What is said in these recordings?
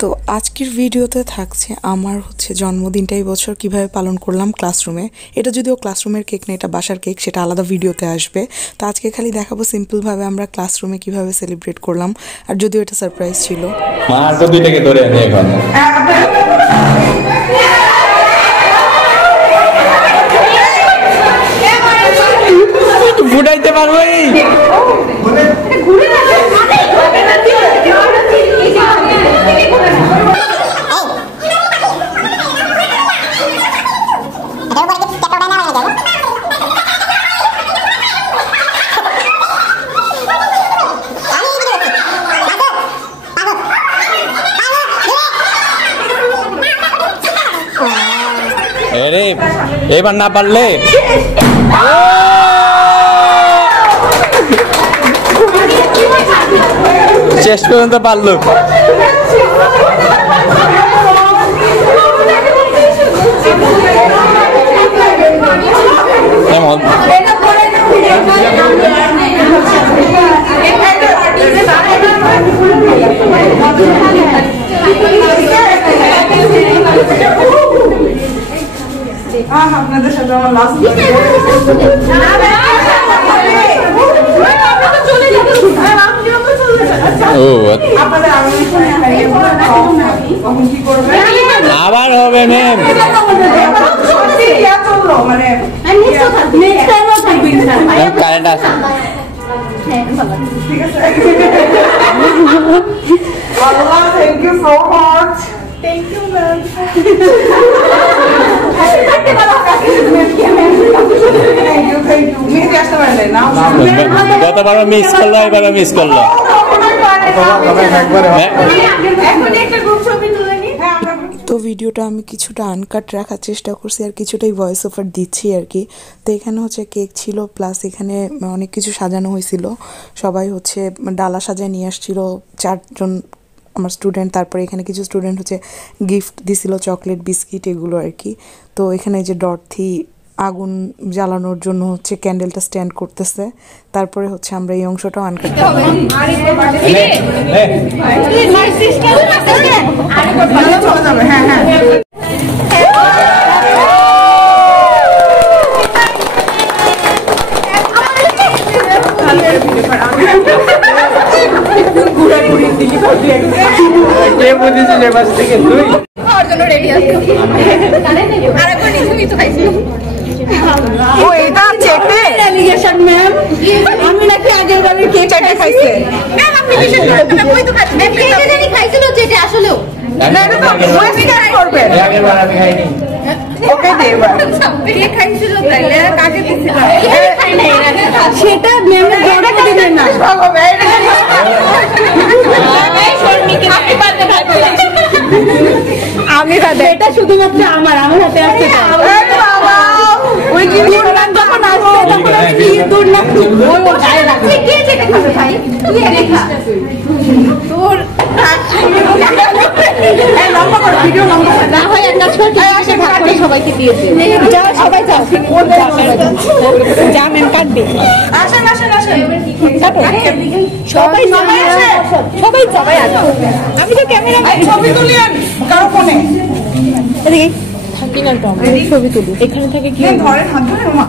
তো আজকের ভিডিওতে থাকছে আমার জন্মদিনটাই বছর কিভাবে পালন করলাম ক্লাসরুমে। এটা যদিও ক্লাসরুমের কেক না, এটা বাসার কেক, সেটা আলাদা ভিডিওতে আসবে। তো আজকে খালি দেখাবো সিম্পলভাবে আমরা ক্লাসরুমে কিভাবে সেলিব্রেট করলাম, আর যদিও এটা সারপ্রাইজ ছিল। মার তো দুইটাকে ধরে আনি এখন ফুটাইতে পারবো এবার না পারলে শেষ পর্যন্ত পারলো। এমন আপনাদের সাথে আমার লাস্ট আবার হবে ম্যাম, কারেন্ট আছে। Thank you so much. Thank you ma'am. গতবারও মিস করলো, এবারও মিস করলো। তো ভিডিওটা আমি কিছুটা আনকাট রাখার চেষ্টা করছি, আর কিছুটাই ভয়েস ওভার দিচ্ছি আর কি। তো এখানে কেক ছিল, প্লাস এখানে অনেক কিছু সাজানো হয়েছিল। সবাই ডালা সাজায় নিয়ে আসছিল 4জন আমার স্টুডেন্ট। তারপরে এখানে কিছু স্টুডেন্ট গিফট দিছিল, চকলেট, বিস্কিট, এগুলো আর কি। তো এখানে যে ডরথি আগুন জ্বালানোর জন্য ক্যান্ডেলটা স্ট্যান্ড করতেছে। তারপরে আমরা এই অংশটাও আনকাট আমি নাকি আগের বারের কেক চাইতে খাইছে ম্যাম, আপনি বিশেষ করে কই তো খাইছেন ম্যাম, কেক জানি খাইছিল যেটা আসলেও না না তো ওয়েস্টার করবে। আগের বার আমি খাইনি, ওকে দে এবার কেক খাইছিল তাইলে কাকে দিছিল খাই নাই সেটা ম্যামের জোড়া করে দেন না ভালো ভাই এই শর্মিকে হ্যাপি বার্থডে ভাই আমি দাদা, এটা শুধুমাত্র আমার হাতে আছে। আরে বাবা ওই কি বললাম তখন আসছে, তখন কি দূর না ওই গায়ে রাখছে কে যেটা খাবে ভাই, তুই এনে খা তোর এই লম্বা করে ভিডিও লম্বা না হয় একটা ছোট আসে ভাগ করে সবাইকে দিয়ে দে। যাও সবাই যাও, যা ম্যাম কাটবে। আসেন আসেন আসেন কাটো সবাই সবাই সবাই আসো। আমি তো ক্যামেরা ছবি তুলিয়েন কারো ফোনে এদিকে থাকি না, তো আমরা ছবি তুলি এখানে থেকে কি ধরে হাত ধরে মা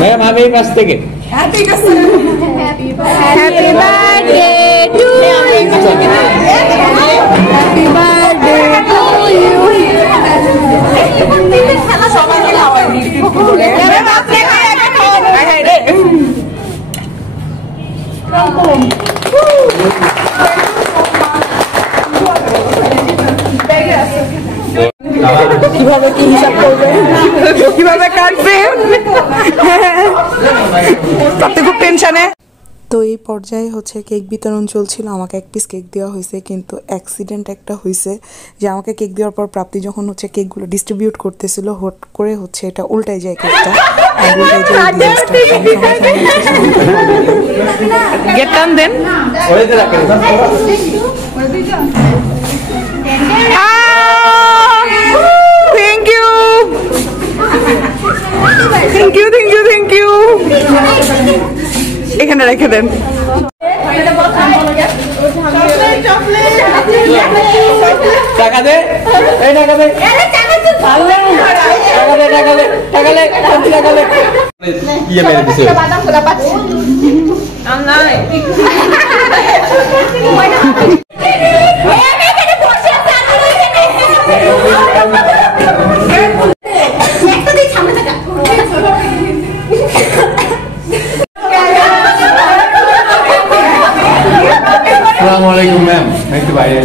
ম্যাম আমি এই পাশ থেকে happy birthday to you, happy birthday to you. সবাই মিলে আওয়াজ দিই ম্যাম, আপনি হাই রে কিভাবে কি হিসাব করবে, কিভাবে কাটবে, তাতে খুব টেনশনে। তো এই পর্যায়ে কেক বিতরণ চলছিল। আমাকে এক পিস কেক দেওয়া হয়েছে, কিন্তু অ্যাক্সিডেন্ট একটা হয়েছে যে আমাকে কেক দেওয়ার পর প্রাপ্তি যখন কেকগুলো ডিস্ট্রিবিউট করতেছিল, হট করে এটা উল্টাই যায় কেকটা, আর উল্টাই যায় গেটান দেন thank you thank you thank you thank you এখানে রেখে দেন। টাকা দে এই টাকা দে ইয়ে মেরে দিছে বাদাম খোলা পাচ্ছি আসসালামু আলাইকুম ম্যাম একটু বাইরে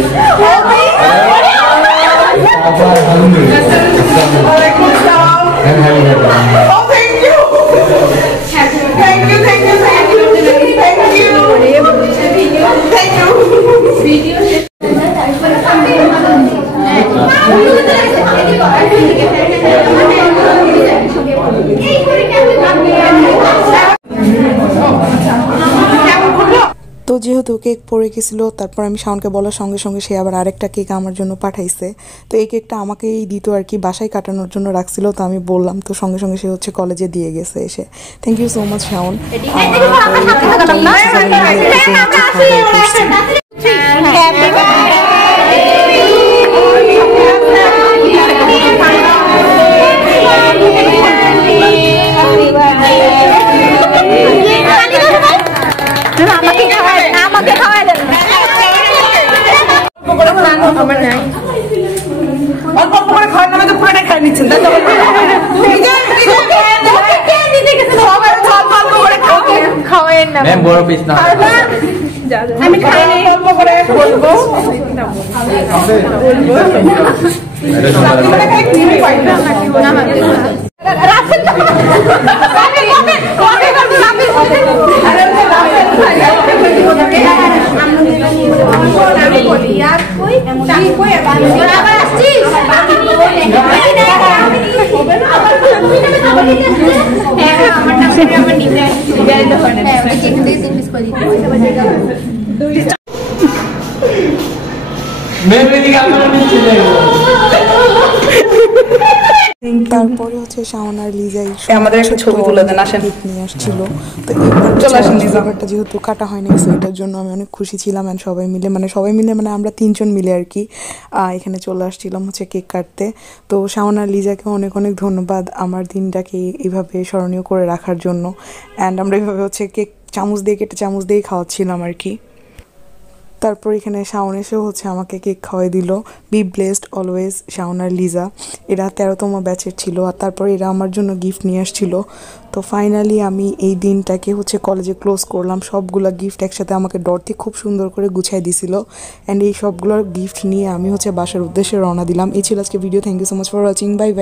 তো যেহেতু কেক পড়ে গেছিলো, তারপর আমি শাওনকে বলার সঙ্গে সঙ্গে সে আবার আরেকটা কেক আমার জন্য পাঠাইছে। তো এই কেকটা আমাকেই দিত আর কি, বাসায় কাটানোর জন্য রাখছিল। তো আমি বললাম, তো সঙ্গে সঙ্গে সে হচ্ছে কলেজে দিয়ে গেছে এসে। Thank you so much Shaon. আমার নাই অল্প অল্প করে খাওয়ার নামে তো পুরোটাই খাই নিচ্ছেন, তাই তো? খাওয়াই না ম্যাম বড় পিস না আমি খাই নাই অল্প করে বলবো তারপরে হচ্ছে শাওন আর লিজাই আমাদের একটা ছবি তুলে দেন, আসেন। নিয়ে আসছিল। তো এবার চলে আসেন লিজা। ব্যাপারটা যেহেতু কাটা হয়নি, সো এটার জন্য আমি অনেক খুশি ছিলাম। অ্যান্ড সবাই মিলে মানে আমরা 3 জন মিলে আর কি এখানে চলে আসছিলাম হচ্ছে কেক কাটতে। তো শাওন আর লিজাকে অনেক অনেক ধন্যবাদ আমার দিনটাকে এইভাবে স্মরণীয় করে রাখার জন্য। অ্যান্ড আমরা এইভাবে হচ্ছে কেক চামচ দিয়ে কেটে চামচ দিয়েই খাওয়াচ্ছিলাম আর কি। তারপর এখানে শাওন এসেও হচ্ছে আমাকে কেক খাওয়াই দিল। বি ব্লেসড অলওয়েজ শাওন আর লিজা। এরা 13তম ব্যাচের ছিল। আর তারপর এরা আমার জন্য গিফট নিয়ে আসছিল। তো ফাইনালি আমি এই দিনটাকে হচ্ছে কলেজে ক্লোজ করলাম। সবগুলো গিফট একসাথে আমাকে ডরথি খুব সুন্দর করে গুছাই দিছিল। অ্যান্ড এই সবগুলোর গিফট নিয়ে আমি হচ্ছে বাসার উদ্দেশ্যে রওনা দিলাম। এই ছিল আজকে video. Thank you so much for watching. Bye by.